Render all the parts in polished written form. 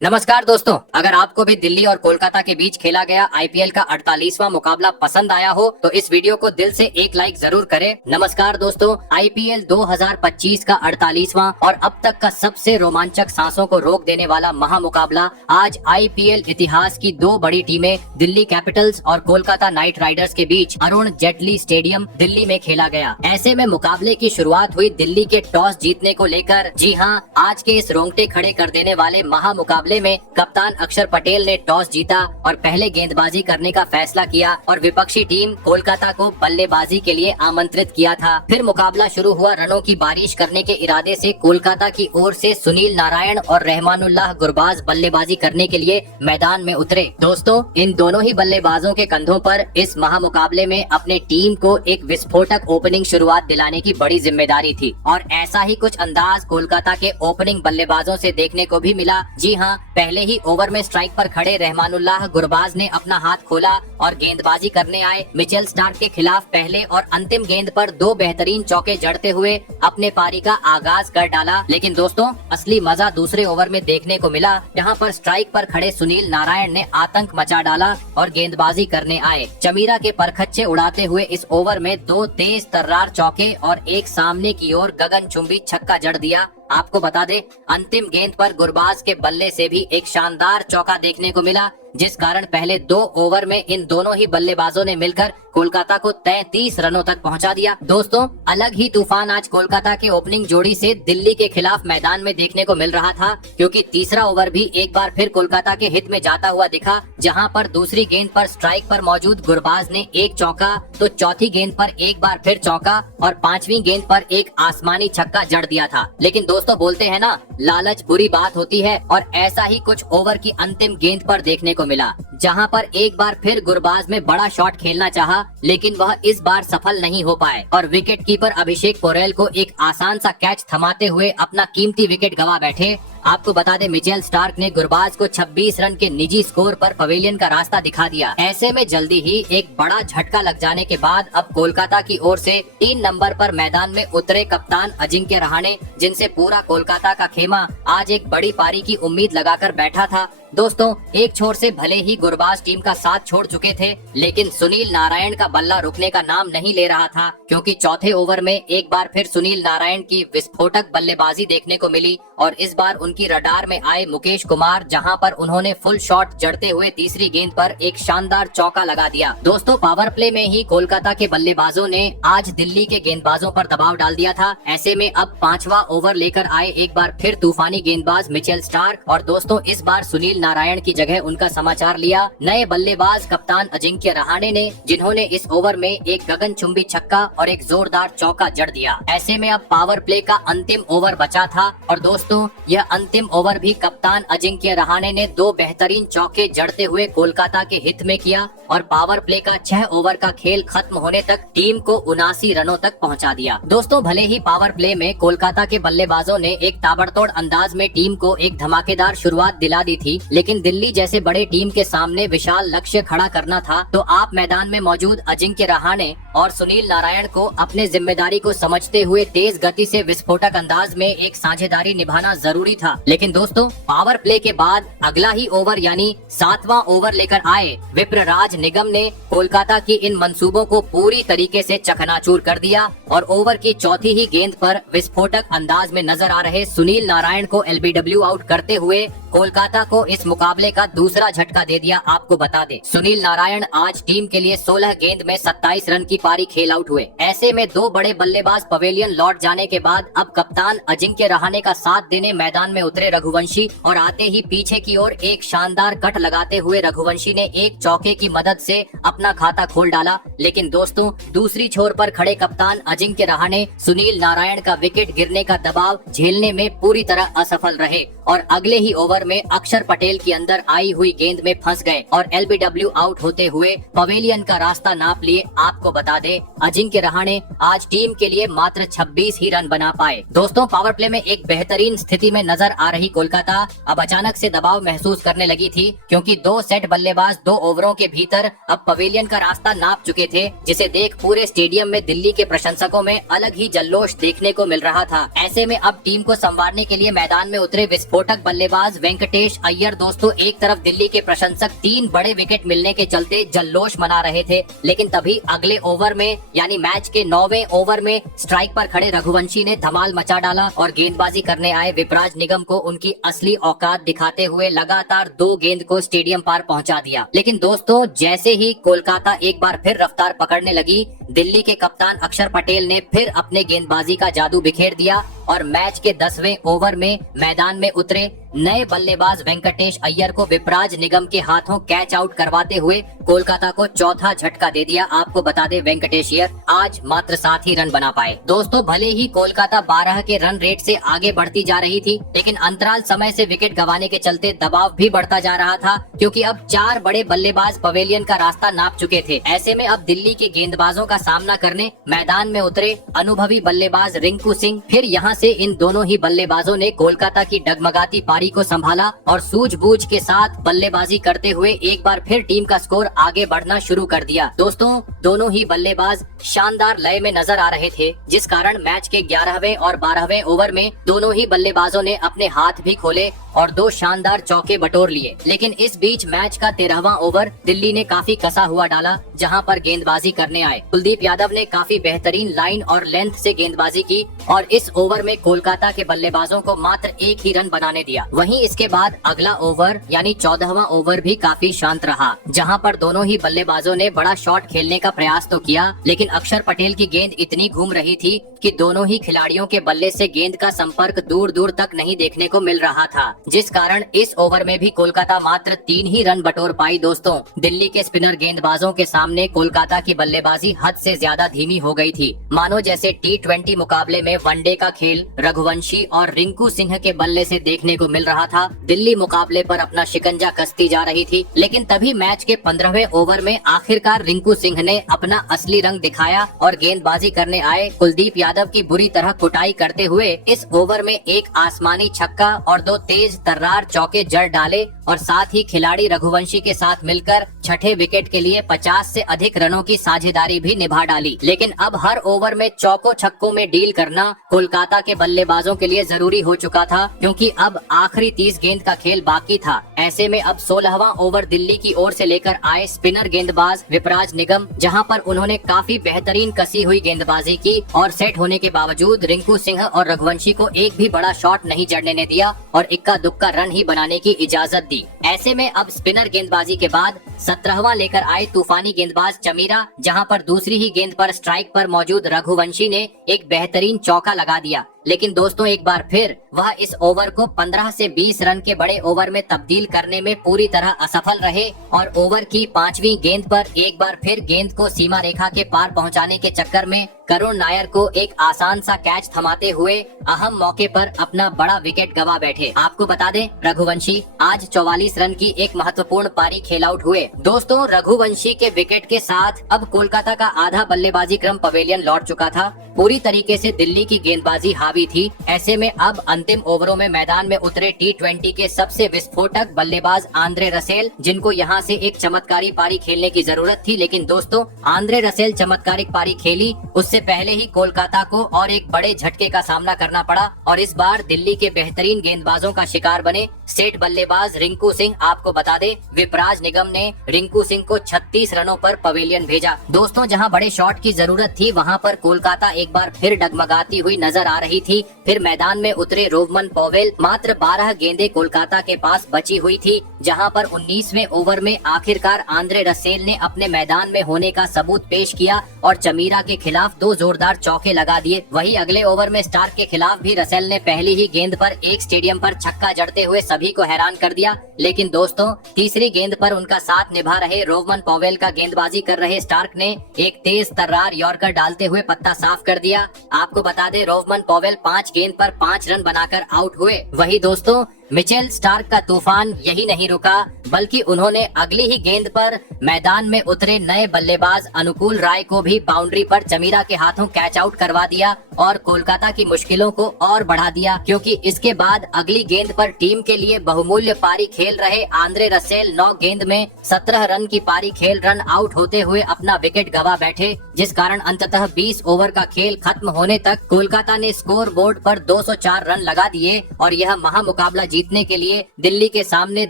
नमस्कार दोस्तों, अगर आपको भी दिल्ली और कोलकाता के बीच खेला गया आईपीएल का 48वां मुकाबला पसंद आया हो तो इस वीडियो को दिल से एक लाइक जरूर करें। नमस्कार दोस्तों, आईपीएल 2025 का 48वां और अब तक का सबसे रोमांचक, सांसों को रोक देने वाला महामुकाबला आज आईपीएल इतिहास की दो बड़ी टीमें दिल्ली कैपिटल्स और कोलकाता नाइट राइडर्स के बीच अरुण जेटली स्टेडियम दिल्ली में खेला गया। ऐसे में मुकाबले की शुरुआत हुई दिल्ली के टॉस जीतने को लेकर। जी हाँ, आज के इस रोंगटे खड़े कर देने वाले महामुकाबले में कप्तान अक्षर पटेल ने टॉस जीता और पहले गेंदबाजी करने का फैसला किया और विपक्षी टीम कोलकाता को बल्लेबाजी के लिए आमंत्रित किया था। फिर मुकाबला शुरू हुआ। रनों की बारिश करने के इरादे से कोलकाता की ओर से सुनील नारायण और रहमानुल्लाह गुरबाज बल्लेबाजी करने के लिए मैदान में उतरे। दोस्तों, इन दोनों ही बल्लेबाजों के कंधों पर इस महामुकाबले में अपने टीम को एक विस्फोटक ओपनिंग शुरुआत दिलाने की बड़ी जिम्मेदारी थी और ऐसा ही कुछ अंदाज कोलकाता के ओपनिंग बल्लेबाजों से देखने को भी मिला। जी हाँ, पहले ही ओवर में स्ट्राइक पर खड़े रहमानुल्लाह गुरबाज ने अपना हाथ खोला और गेंदबाजी करने आए मिचेल स्टार्क के खिलाफ पहले और अंतिम गेंद पर दो बेहतरीन चौके जड़ते हुए अपने पारी का आगाज कर डाला। लेकिन दोस्तों, असली मजा दूसरे ओवर में देखने को मिला, जहां पर स्ट्राइक पर खड़े सुनील नारायण ने आतंक मचा डाला और गेंदबाजी करने आए। चमीरा के परखच्चे उड़ाते हुए इस ओवर में दो तेज तर्रार चौके और एक सामने की ओर गगनचुंबी छक्का जड़ दिया। आपको बता दें, अंतिम गेंद पर गुरबाज के बल्ले से भी एक शानदार चौका देखने को मिला, जिस कारण पहले दो ओवर में इन दोनों ही बल्लेबाजों ने मिलकर कोलकाता को 33 रनों तक पहुंचा दिया। दोस्तों, अलग ही तूफान आज कोलकाता के ओपनिंग जोड़ी से दिल्ली के खिलाफ मैदान में देखने को मिल रहा था, क्योंकि तीसरा ओवर भी एक बार फिर कोलकाता के हित में जाता हुआ दिखा, जहां पर दूसरी गेंद पर स्ट्राइक पर मौजूद गुरबाज ने एक चौका, तो चौथी गेंद पर एक बार फिर चौका और पांचवी गेंद पर एक आसमानी छक्का जड़ दिया था। लेकिन दोस्तों, बोलते हैं ना, लालच बुरी बात होती है, और ऐसा ही कुछ ओवर की अंतिम गेंद पर देखने को मिला, जहां पर एक बार फिर गुरबाज में बड़ा शॉट खेलना चाहा, लेकिन वह इस बार सफल नहीं हो पाए और विकेट कीपर अभिषेक पोरेल को एक आसान सा कैच थमाते हुए अपना कीमती विकेट गंवा बैठे। आपको बता दें, मिचेल स्टार्क ने गुरबाज को 26 रन के निजी स्कोर पर पवेलियन का रास्ता दिखा दिया। ऐसे में जल्दी ही एक बड़ा झटका लग जाने के बाद अब कोलकाता की ओर से 3 नंबर पर मैदान में उतरे कप्तान अजिंक्य रहाणे, जिनसे पूरा कोलकाता का खेमा आज एक बड़ी पारी की उम्मीद लगाकर बैठा था। दोस्तों, एक छोर से भले ही गुरबाज टीम का साथ छोड़ चुके थे, लेकिन सुनील नारायण का बल्ला रुकने का नाम नहीं ले रहा था, क्योंकि चौथे ओवर में एक बार फिर सुनील नारायण की विस्फोटक बल्लेबाजी देखने को मिली और इस बार उनकी रडार में आए मुकेश कुमार, जहां पर उन्होंने फुल शॉट जड़ते हुए तीसरी गेंद पर एक शानदार चौका लगा दिया। दोस्तों, पावर प्ले में ही कोलकाता के बल्लेबाजों ने आज दिल्ली के गेंदबाजों पर दबाव डाल दिया था। ऐसे में अब 5वां ओवर लेकर आए एक बार फिर तूफानी गेंदबाज मिचेल स्टार्क, और दोस्तों, इस बार सुनील नारायण की जगह उनका समाचार लिया नए बल्लेबाज कप्तान अजिंक्य रहाणे ने, जिन्होंने इस ओवर में एक गगनचुंबी छक्का और एक जोरदार चौका जड़ दिया। ऐसे में अब पावर प्ले का अंतिम ओवर बचा था और दोस्तों, यह अंतिम ओवर भी कप्तान अजिंक्य रहाणे ने दो बेहतरीन चौके जड़ते हुए कोलकाता के हित में किया और पावर प्ले का 6 ओवर का खेल खत्म होने तक टीम को 79 रनों तक पहुंचा दिया। दोस्तों, भले ही पावर प्ले में कोलकाता के बल्लेबाजों ने एक ताबड़तोड़ अंदाज में टीम को एक धमाकेदार शुरुआत दिला दी थी, लेकिन दिल्ली जैसे बड़े टीम के सामने विशाल लक्ष्य खड़ा करना था, तो आप मैदान में मौजूद अजिंक्य रहाणे और सुनील नारायण को अपने जिम्मेदारी को समझते हुए तेज गति से विस्फोटक अंदाज में एक साझेदारी निभाना जरूरी था। लेकिन दोस्तों, पावर प्ले के बाद अगला ही ओवर यानी 7वां ओवर लेकर आए विप्रराज निगम ने कोलकाता की इन मंसूबों को पूरी तरीके से चकनाचूर कर दिया और ओवर की चौथी ही गेंद पर विस्फोटक अंदाज में नजर आ रहे सुनील नारायण को एलबीडब्ल्यू आउट करते हुए कोलकाता को इस मुकाबले का दूसरा झटका दे दिया। आपको बता दें, सुनील नारायण आज टीम के लिए 16 गेंद में 27 रन की पारी खेल आउट हुए। ऐसे में दो बड़े बल्लेबाज पवेलियन लौट जाने के बाद अब कप्तान अजिंक्य रहाणे का साथ देने मैदान में उतरे रघुवंशी, और आते ही पीछे की ओर एक शानदार कट लगाते हुए रघुवंशी ने एक चौके की मदद से अपना खाता खोल डाला। लेकिन दोस्तों, दूसरी छोर पर खड़े कप्तान अजिंक्य रहाणे सुनील नारायण का विकेट गिरने का दबाव झेलने में पूरी तरह असफल रहे और अगले ही ओवर में अक्षर पटेल की अंदर आई हुई गेंद में फंस गए और एलबीडब्ल्यू आउट होते हुए पवेलियन का रास्ता नाप लिए। आपको बता बता दे अजिंक्य रहाणे आज टीम के लिए मात्र 26 ही रन बना पाए। दोस्तों पावर प्ले में एक बेहतरीन स्थिति में नजर आ रही कोलकाता अब अचानक से दबाव महसूस करने लगी थी, क्योंकि 2 सेट बल्लेबाज 2 ओवरों के भीतर अब पवेलियन का रास्ता नाप चुके थे, जिसे देख पूरे स्टेडियम में दिल्ली के प्रशंसकों में अलग ही जल्लोष देखने को मिल रहा था। ऐसे में अब टीम को संवारने के लिए मैदान में उतरे विस्फोटक बल्लेबाज वेंकटेश अय्यर। दोस्तों एक तरफ दिल्ली के प्रशंसक 3 बड़े विकेट मिलने के चलते जल्लोष मना रहे थे, लेकिन तभी अगले ओवर में यानी मैच के 9वें ओवर में स्ट्राइक पर खड़े रघुवंशी ने धमाल मचा डाला और गेंदबाजी करने आए विपराज निगम को उनकी असली औकात दिखाते हुए लगातार 2 गेंद को स्टेडियम पार पहुंचा दिया। लेकिन दोस्तों जैसे ही कोलकाता एक बार फिर रफ्तार पकड़ने लगी, दिल्ली के कप्तान अक्षर पटेल ने फिर अपने गेंदबाजी का जादू बिखेर दिया और मैच के 10वें ओवर में मैदान में उतरे नए बल्लेबाज वेंकटेश अय्यर को विपराज निगम के हाथों कैच आउट करवाते हुए कोलकाता को चौथा झटका दे दिया। आपको बता दे वेंकटेश अय्यर आज मात्र 7 ही रन बना पाए। दोस्तों भले ही कोलकाता 12 के रन रेट से आगे बढ़ती जा रही थी, लेकिन अंतराल समय से विकेट गंवाने के चलते दबाव भी बढ़ता जा रहा था, क्योंकि अब 4 बड़े बल्लेबाज पवेलियन का रास्ता नाप चुके थे। ऐसे में अब दिल्ली के गेंदबाजों का सामना करने मैदान में उतरे अनुभवी बल्लेबाज रिंकू सिंह। फिर यहाँ से इन दोनों ही बल्लेबाजों ने कोलकाता की डगमगाती पारी को संभाला और सूझबूझ के साथ बल्लेबाजी करते हुए एक बार फिर टीम का स्कोर आगे बढ़ना शुरू कर दिया। दोस्तों दोनों ही बल्लेबाज शानदार लय में नजर आ रहे थे, जिस कारण मैच के 11वें और 12वें ओवर में दोनों ही बल्लेबाजों ने अपने हाथ भी खोले और 2 शानदार चौके बटोर लिए। लेकिन इस बीच मैच का 13वां ओवर दिल्ली ने काफी कसा हुआ डाला, जहां पर गेंदबाजी करने आए कुलदीप यादव ने काफी बेहतरीन लाइन और लेंथ से गेंदबाजी की और इस ओवर में कोलकाता के बल्लेबाजों को मात्र 1 ही रन बनाने दिया। वहीं इसके बाद अगला ओवर यानी 14वां ओवर भी काफी शांत रहा, जहां पर दोनों ही बल्लेबाजों ने बड़ा शॉट खेलने का प्रयास तो किया, लेकिन अक्षर पटेल की गेंद इतनी घूम रही थी कि दोनों ही खिलाड़ियों के बल्ले से गेंद का संपर्क दूर दूर तक नहीं देखने को मिल रहा था, जिस कारण इस ओवर में भी कोलकाता मात्र 3 ही रन बटोर पाई। दोस्तों दिल्ली के स्पिनर गेंदबाजों के सामने कोलकाता की बल्लेबाजी हद से ज्यादा धीमी हो गई थी, मानो जैसे T20 मुकाबले में वनडे का खेल रघुवंशी और रिंकू सिंह के बल्ले से देखने को मिल रहा था। दिल्ली मुकाबले पर अपना शिकंजा कसती जा रही थी, लेकिन तभी मैच के 15वें ओवर में आखिरकार रिंकू सिंह ने अपना असली रंग दिखाया और गेंदबाजी करने आए कुलदीप यादव की बुरी तरह कुटाई करते हुए इस ओवर में एक आसमानी छक्का और 2 तेज तर्रार चौके जड़ डाले और साथ ही खिलाड़ी रघुवंशी के साथ मिलकर छठे विकेट के लिए 50 से अधिक रनों की साझेदारी भी निभा डाली। लेकिन अब हर ओवर में चौकों छक्कों में डील करना कोलकाता के बल्लेबाजों के लिए जरूरी हो चुका था, क्योंकि अब आखिरी 30 गेंद का खेल बाकी था। ऐसे में अब 16वां ओवर दिल्ली की ओर से लेकर आए स्पिनर गेंदबाज विपराज निगम, जहां पर उन्होंने काफी बेहतरीन कसी हुई गेंदबाजी की और सेट होने के बावजूद रिंकू सिंह और रघुवंशी को एक भी बड़ा शॉट नहीं जड़ने दिया और इक्का दुक्का रन ही बनाने की इजाजत दी। ऐसे में अब स्पिनर गेंदबाजी के बाद 17वां लेकर आए तूफानी गेंदबाज चमीरा, जहां पर दूसरी ही गेंद पर स्ट्राइक पर मौजूद रघुवंशी ने एक बेहतरीन चौका लगा दिया। लेकिन दोस्तों एक बार फिर वह इस ओवर को 15 से 20 रन के बड़े ओवर में तब्दील करने में पूरी तरह असफल रहे और ओवर की 5वीं गेंद पर एक बार फिर गेंद को सीमा रेखा के पार पहुंचाने के चक्कर में करुण नायर को एक आसान सा कैच थमाते हुए अहम मौके पर अपना बड़ा विकेट गवा बैठे। आपको बता दें रघुवंशी आज 44 रन की एक महत्वपूर्ण पारी खेल आउट हुए। दोस्तों रघुवंशी के विकेट के साथ अब कोलकाता का आधा बल्लेबाजी क्रम पवेलियन लौट चुका था। पूरी तरीके से दिल्ली की गेंदबाजी हावी थी। ऐसे में अब अंतिम ओवरों में मैदान में उतरे T20 के सबसे विस्फोटक बल्लेबाज आंद्रे रसेल, जिनको यहां से एक चमत्कारी पारी खेलने की जरूरत थी। लेकिन दोस्तों आंद्रे रसेल चमत्कारिक पारी खेली, उससे पहले ही कोलकाता को और एक बड़े झटके का सामना करना पड़ा और इस बार दिल्ली के बेहतरीन गेंदबाजों का शिकार बने सेठ बल्लेबाज रिंकू सिंह। आपको बता दे विपराज निगम ने रिंकू सिंह को 36 रनों पर पवेलियन भेजा। दोस्तों जहां बड़े शॉट की जरूरत थी, वहां पर कोलकाता एक बार फिर डगमगाती हुई नजर आ रही थी। फिर मैदान में उतरे रोवमन पॉवेल। मात्र 12 गेंदें कोलकाता के पास बची हुई थी, जहां पर 19वें ओवर में आखिरकार आंद्रे रसेल ने अपने मैदान में होने का सबूत पेश किया और चमीरा के खिलाफ 2 जोरदार चौके लगा दिए। वहीं अगले ओवर में स्टार्क के खिलाफ भी रसेल ने पहली ही गेंद पर एक स्टेडियम पर छक्का जड़ते हुए सभी को हैरान कर दिया। लेकिन दोस्तों तीसरी गेंद पर उनका साथ निभा रहे रोवमन पॉवेल का गेंदबाजी कर रहे स्टार्क ने एक तेज तर्रार यॉर्कर डालते हुए पत्ता साफ कर दिया। आपको बता दें रोवमन पॉवेल 5 गेंद पर 5 रन बनाकर आउट हुए। वही दोस्तों मिचेल स्टार्क का तूफान यही नहीं रुका, बल्कि उन्होंने अगली ही गेंद पर मैदान में उतरे नए बल्लेबाज अनुकूल राय को भी बाउंड्री पर चमीरा के हाथों कैच आउट करवा दिया और कोलकाता की मुश्किलों को और बढ़ा दिया, क्योंकि इसके बाद अगली गेंद पर टीम के लिए बहुमूल्य पारी खेल रहे आंद्रे रसेल 9 गेंद में 17 रन की पारी खेल रन आउट होते हुए अपना विकेट गवा बैठे, जिस कारण अंततः 20 ओवर का खेल खत्म होने तक कोलकाता ने स्कोर बोर्ड पर 204 रन लगा दिए और यह महामुकाबला जीतने के लिए दिल्ली के सामने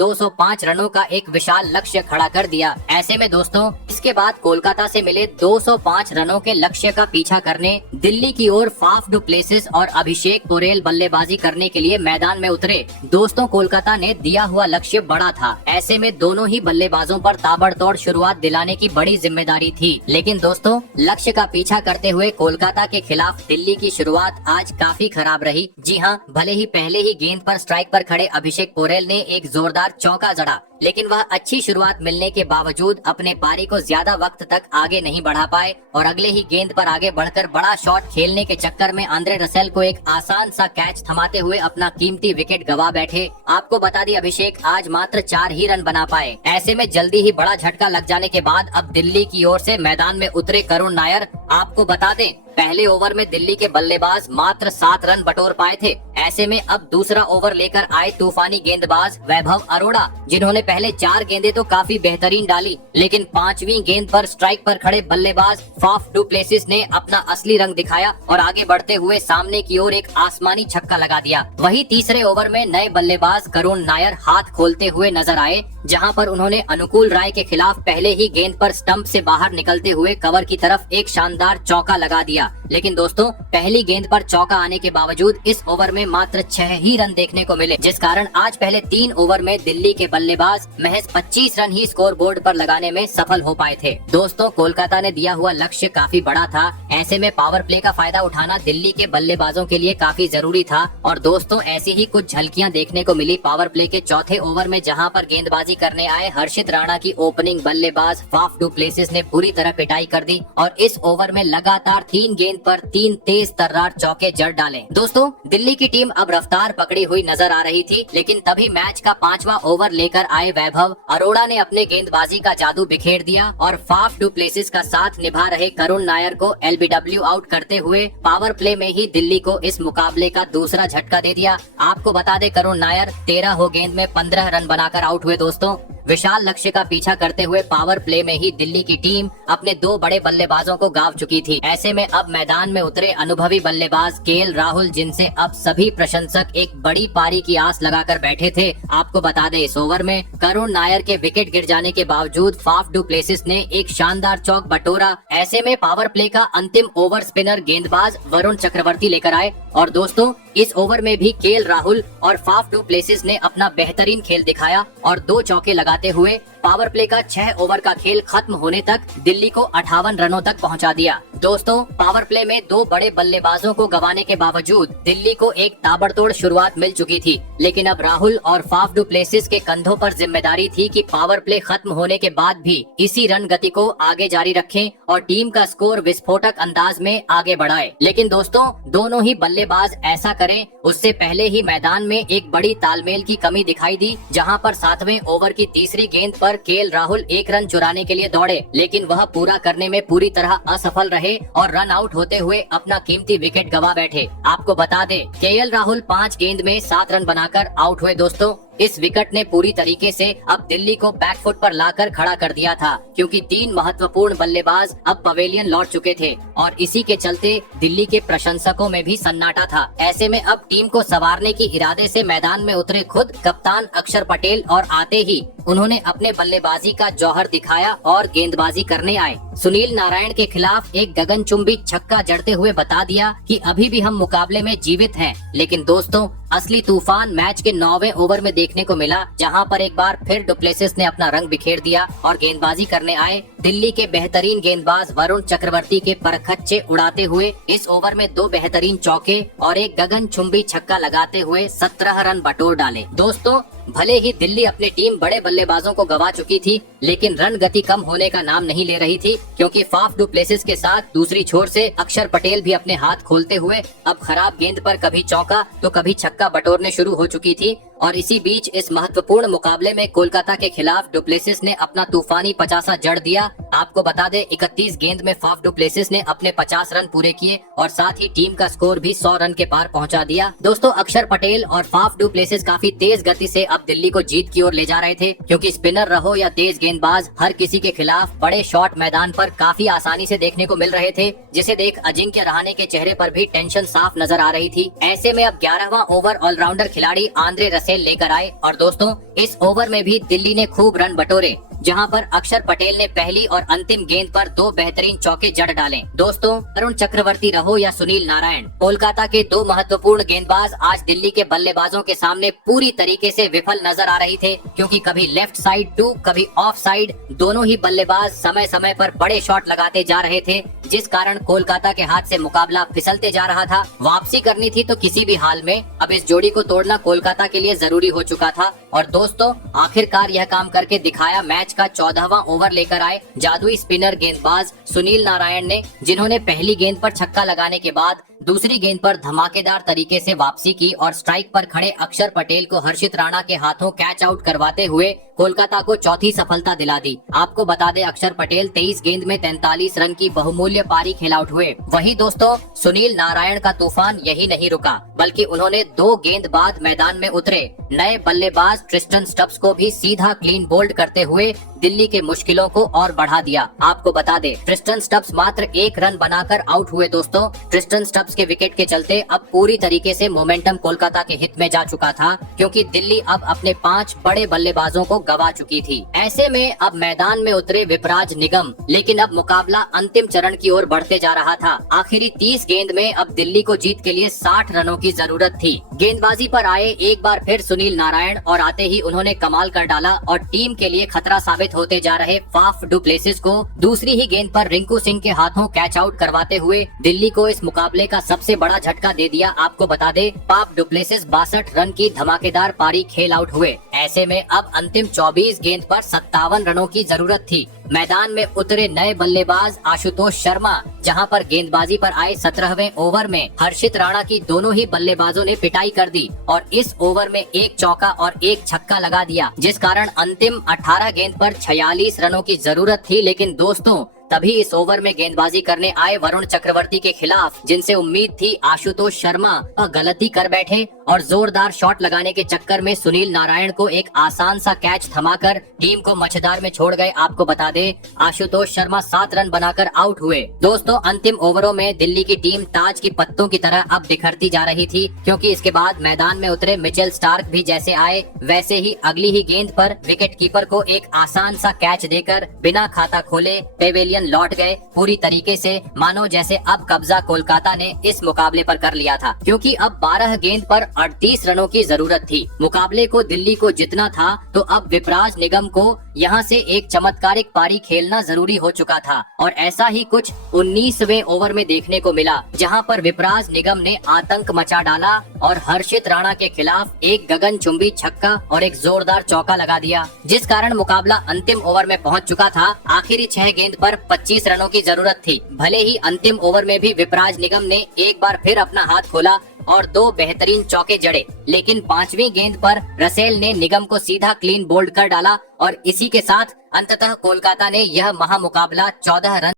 205 रनों का एक विशाल लक्ष्य खड़ा कर दिया। ऐसे में दोस्तों इसके बाद कोलकाता से मिले 205 रनों के लक्ष्य का पीछा करने दिल्ली की ओर फाफ डू प्लेसिस और अभिषेक पोरेल बल्लेबाजी करने के लिए मैदान में उतरे। दोस्तों कोलकाता ने दिया हुआ लक्ष्य बड़ा था, ऐसे में दोनों ही बल्लेबाजों पर ताबड़तोड़ शुरुआत दिलाने की बड़ी जिम्मेदारी थी। लेकिन दोस्तों लक्ष्य का पीछा करते हुए कोलकाता के खिलाफ दिल्ली की शुरुआत आज काफी खराब रही। जी हाँ, भले ही पहले ही गेंद पर स्ट्राइक पर खड़े अभिषेक पोरेल ने एक जोरदार चौका जड़ा, लेकिन वह अच्छी शुरुआत मिलने के बावजूद अपने पारी को ज्यादा वक्त तक आगे नहीं बढ़ा पाए और अगले ही गेंद पर आगे बढ़कर बड़ा शॉट खेलने के चक्कर में आंद्रे रसेल को एक आसान सा कैच थमाते हुए अपना कीमती विकेट गवा बैठे। आपको बता दी अभिषेक आज मात्र 4 ही रन बना पाए। ऐसे में जल्दी ही बड़ा झटका लग जाने के बाद अब दिल्ली की ओर से मैदान में उतरे करुण नायर। आपको बता दें पहले ओवर में दिल्ली के बल्लेबाज मात्र 7 रन बटोर पाए थे। ऐसे में अब दूसरा ओवर लेकर आए तूफानी गेंदबाज वैभव अरोड़ा, जिन्होंने पहले 4 गेंदें तो काफी बेहतरीन डाली, लेकिन 5वीं गेंद पर स्ट्राइक पर खड़े बल्लेबाज फाफ डू प्लेसिस ने अपना असली रंग दिखाया और आगे बढ़ते हुए सामने की ओर एक आसमानी छक्का लगा दिया। वहीं तीसरे ओवर में नए बल्लेबाज करुण नायर हाथ खोलते हुए नजर आए, जहां पर उन्होंने अनुकूल राय के खिलाफ पहले ही गेंद पर स्टंप से बाहर निकलते हुए कवर की तरफ एक शानदार चौका लगा दिया। लेकिन दोस्तों पहली गेंद पर चौका आने के बावजूद इस ओवर में मात्र 6 ही रन देखने को मिले, जिस कारण आज पहले 3 ओवर में दिल्ली के बल्लेबाज महज 25 रन ही स्कोर बोर्ड पर लगाने में सफल हो पाए थे। दोस्तों कोलकाता ने दिया हुआ लक्ष्य काफी बड़ा था, ऐसे में पावर प्ले का फायदा उठाना दिल्ली के बल्लेबाजों के लिए काफी जरूरी था। और दोस्तों ऐसी ही कुछ झलकियां देखने को मिली पावर प्ले के चौथे ओवर में, जहां पर गेंदबाजी करने आए हर्षित राणा की ओपनिंग बल्लेबाज फाफ डू प्लेसिस ने पूरी तरह पिटाई कर दी और इस ओवर में लगातार 3 गेंद पर 3 तेज तर्रार चौके जड़ डाले। दोस्तों दिल्ली की टीम अब रफ्तार पकड़ी हुई नजर आ रही थी, लेकिन तभी मैच का 5वां ओवर लेकर आए वैभव अरोड़ा ने अपने गेंदबाजी का जादू बिखेर दिया और फाफ डू प्लेसिस का साथ निभा रहे करुण नायर को एलबीडब्ल्यू आउट करते हुए पावर प्ले में ही दिल्ली को इस मुकाबले का दूसरा झटका दे दिया। आपको बता दें करुण नायर 13 गेंद में 15 रन बनाकर आउट हुए। दोस्तों विशाल लक्ष्य का पीछा करते हुए पावर प्ले में ही दिल्ली की टीम अपने 2 बड़े बल्लेबाजों को गांव चुकी थी। ऐसे में अब मैदान में उतरे अनुभवी बल्लेबाज केएल राहुल, जिनसे अब सभी प्रशंसक एक बड़ी पारी की आस लगाकर बैठे थे। आपको बता दें इस ओवर में करुण नायर के विकेट गिर जाने के बावजूद फाफ डू प्लेसिस ने एक शानदार चौक बटोरा। ऐसे में पावर प्ले का अंतिम ओवर स्पिनर गेंदबाज वरुण चक्रवर्ती लेकर आए और दोस्तों इस ओवर में भी केएल राहुल और फाफ डू प्लेसिस ने अपना बेहतरीन खेल दिखाया और 2 चौके लगाते हुए पावर प्ले का 6 ओवर का खेल खत्म होने तक दिल्ली को 58 रनों तक पहुंचा दिया। दोस्तों पावर प्ले में 2 बड़े बल्लेबाजों को गंवाने के बावजूद दिल्ली को एक ताबड़तोड़ शुरुआत मिल चुकी थी, लेकिन अब राहुल और फाफ डू प्लेसिस के कंधों पर जिम्मेदारी थी कि पावर प्ले खत्म होने के बाद भी इसी रन गति को आगे जारी रखें और टीम का स्कोर विस्फोटक अंदाज में आगे बढ़ाए। लेकिन दोस्तों दोनों ही बल्लेबाज ऐसा करें उससे पहले ही मैदान में एक बड़ी तालमेल की कमी दिखाई दी, जहां पर 7वें ओवर की तीसरी गेंद पर केएल राहुल 1 रन चुराने के लिए दौड़े, लेकिन वह पूरा करने में पूरी तरह असफल रहे और रन आउट होते हुए अपना कीमती विकेट गवा बैठे। आपको बता दें केएल राहुल 5 गेंद में 7 रन बनाकर आउट हुए। दोस्तों इस विकेट ने पूरी तरीके से अब दिल्ली को बैकफुट पर लाकर खड़ा कर दिया था, क्योंकि 3 महत्वपूर्ण बल्लेबाज अब पवेलियन लौट चुके थे और इसी के चलते दिल्ली के प्रशंसकों में भी सन्नाटा था। ऐसे में अब टीम को संवारने की इरादे से मैदान में उतरे खुद कप्तान अक्षर पटेल और आते ही उन्होंने अपने बल्लेबाजी का जौहर दिखाया और गेंदबाजी करने आए। सुनील नारायण के खिलाफ एक गगनचुंबी छक्का जड़ते हुए बता दिया कि अभी भी हम मुकाबले में जीवित हैं। लेकिन दोस्तों असली तूफान मैच के 9वें ओवर में देखने को मिला, जहां पर एक बार फिर डुप्लेसिस ने अपना रंग बिखेर दिया और गेंदबाजी करने आए दिल्ली के बेहतरीन गेंदबाज वरुण चक्रवर्ती के परखच्चे उड़ाते हुए इस ओवर में 2 बेहतरीन चौके और एक गगनचुंबी छक्का लगाते हुए 17 रन बटोर डाले। दोस्तों, भले ही दिल्ली अपनी टीम बड़े बल्लेबाजों को गवा चुकी थी, लेकिन रन गति कम होने का नाम नहीं ले रही थी, क्योंकि फाफ डू प्लेसिस के साथ दूसरी छोर से अक्षर पटेल भी अपने हाथ खोलते हुए अब खराब गेंद पर कभी चौका तो कभी छक्का बटोरने शुरू हो चुकी थी। और इसी बीच इस महत्वपूर्ण मुकाबले में कोलकाता के खिलाफ डुप्लेसिस ने अपना तूफानी 50 जड़ दिया। आपको बता दें, 31 गेंद में फाफ डुप्लेसिस ने अपने 50 रन पूरे किए और साथ ही टीम का स्कोर भी 100 रन के पार पहुंचा दिया। दोस्तों, अक्षर पटेल और फाफ डुप्लेसिस काफी तेज गति से अब दिल्ली को जीत की ओर ले जा रहे थे, क्योंकि स्पिनर रहो या तेज गेंदबाज, हर किसी के खिलाफ बड़े शॉट मैदान पर काफी आसानी से देखने को मिल रहे थे, जिसे देख अजिंक्य रहाणे के चेहरे पर भी टेंशन साफ नजर आ रही थी। ऐसे में अब 11वां ओवर ऑलराउंडर खिलाड़ी आंद्रे रसेल लेकर आए और दोस्तों, इस ओवर में भी दिल्ली ने खूब रन बटोरे, जहां पर अक्षर पटेल ने पहली और अंतिम गेंद पर 2 बेहतरीन चौके जड़ डाले। दोस्तों, वरुण चक्रवर्ती रहो या सुनील नारायण, कोलकाता के 2 महत्वपूर्ण गेंदबाज आज दिल्ली के बल्लेबाजों के सामने पूरी तरीके से विफल नजर आ रहे थे, क्योंकि कभी लेफ्ट साइड टू कभी ऑफ साइड दोनों ही बल्लेबाज समय समय पर बड़े शॉट लगाते जा रहे थे, जिस कारण कोलकाता के हाथ से मुकाबला फिसलते जा रहा था। वापसी करनी थी तो किसी भी हाल में अब इस जोड़ी को तोड़ना कोलकाता के लिए जरूरी हो चुका था। और दोस्तों, आखिरकार यह काम करके दिखाया। मैच का 14वां ओवर लेकर आए जादुई स्पिनर गेंदबाज सुनील नारायण ने, जिन्होंने पहली गेंद पर छक्का लगाने के बाद दूसरी गेंद पर धमाकेदार तरीके से वापसी की और स्ट्राइक पर खड़े अक्षर पटेल को हर्षित राणा के हाथों कैच आउट करवाते हुए कोलकाता को चौथी सफलता दिला दी। आपको बता दें, अक्षर पटेल 23 गेंद में 43 रन की बहुमूल्य पारी खेल आउट हुए। वहीं दोस्तों, सुनील नारायण का तूफान यही नहीं रुका, बल्कि उन्होंने 2 गेंद बाद मैदान में उतरे नए बल्लेबाज ट्रिस्टन स्टब्स को भी सीधा क्लीन बोल्ड करते हुए दिल्ली के मुश्किलों को और बढ़ा दिया। आपको बता दें, ट्रिस्टन स्टब्स मात्र 1 रन बनाकर आउट हुए। दोस्तों, ट्रिस्टन स्टब्स के विकेट के चलते अब पूरी तरीके से मोमेंटम कोलकाता के हित में जा चुका था, क्योंकि दिल्ली अब अपने 5 बड़े बल्लेबाजों को गवा चुकी थी। ऐसे में अब मैदान में उतरे विपराज निगम, लेकिन अब मुकाबला अंतिम चरण की ओर बढ़ते जा रहा था। आखिरी 30 गेंद में अब दिल्ली को जीत के लिए 60 रनों की जरूरत थी। गेंदबाजी पर आए एक बार फिर सुनील नारायण और आते ही उन्होंने कमाल कर डाला और टीम के लिए खतरा साबित होते जा रहे फाफ डू प्लेसिस को दूसरी ही गेंद पर रिंकू सिंह के हाथों कैच आउट करवाते हुए दिल्ली को इस मुकाबले का सबसे बड़ा झटका दे दिया। आपको बता दे, फाफ डू प्लेसिस 62 रन की धमाकेदार पारी खेल आउट हुए। ऐसे में अब अंतिम 24 गेंद पर 57 रनों की जरूरत थी। मैदान में उतरे नए बल्लेबाज आशुतोष शर्मा, जहां पर गेंदबाजी पर आए 17वें ओवर में हर्षित राणा की दोनों ही बल्लेबाजों ने पिटाई कर दी और इस ओवर में 1 चौका और 1 छक्का लगा दिया, जिस कारण अंतिम 18 गेंद पर 46 रनों की जरूरत थी। लेकिन दोस्तों, तभी इस ओवर में गेंदबाजी करने आए वरुण चक्रवर्ती के खिलाफ, जिनसे उम्मीद थी आशुतोष शर्मा, गलती कर बैठे और जोरदार शॉट लगाने के चक्कर में सुनील नारायण को एक आसान सा कैच थमाकर टीम को मझधार में छोड़ गए। आपको बता दे, आशुतोष शर्मा 7 रन बनाकर आउट हुए। दोस्तों, अंतिम ओवरों में दिल्ली की टीम ताज की पत्तों की तरह अब बिखरती जा रही थी, क्योंकि इसके बाद मैदान में उतरे मिचेल स्टार्क भी जैसे आए वैसे ही अगली ही गेंद पर विकेट कीपर को एक आसान सा कैच देकर बिना खाता खोले पेवेलियन लौट गए, पूरी तरीके से मानो जैसे अब कब्जा कोलकाता ने इस मुकाबले पर कर लिया था, क्योंकि अब 12 गेंद पर 38 रनों की जरूरत थी। मुकाबले को दिल्ली को जीतना था, तो अब विपराज निगम को यहाँ से एक चमत्कारिक पारी खेलना जरूरी हो चुका था। और ऐसा ही कुछ 19वें ओवर में देखने को मिला, जहाँ पर विपराज निगम ने आतंक मचा डाला और हर्षित राणा के खिलाफ एक गगनचुंबी छक्का और एक जोरदार चौका लगा दिया, जिस कारण मुकाबला अंतिम ओवर में पहुंच चुका था। आखिरी 6 गेंद पर 25 रनों की जरूरत थी। भले ही अंतिम ओवर में भी विपराज निगम ने एक बार फिर अपना हाथ खोला और 2 बेहतरीन चौके जड़े, लेकिन 5वीं गेंद पर रसेल ने निगम को सीधा क्लीन बोल्ड कर डाला और इसी के साथ अंततः कोलकाता ने यह महामुकाबला 14 रन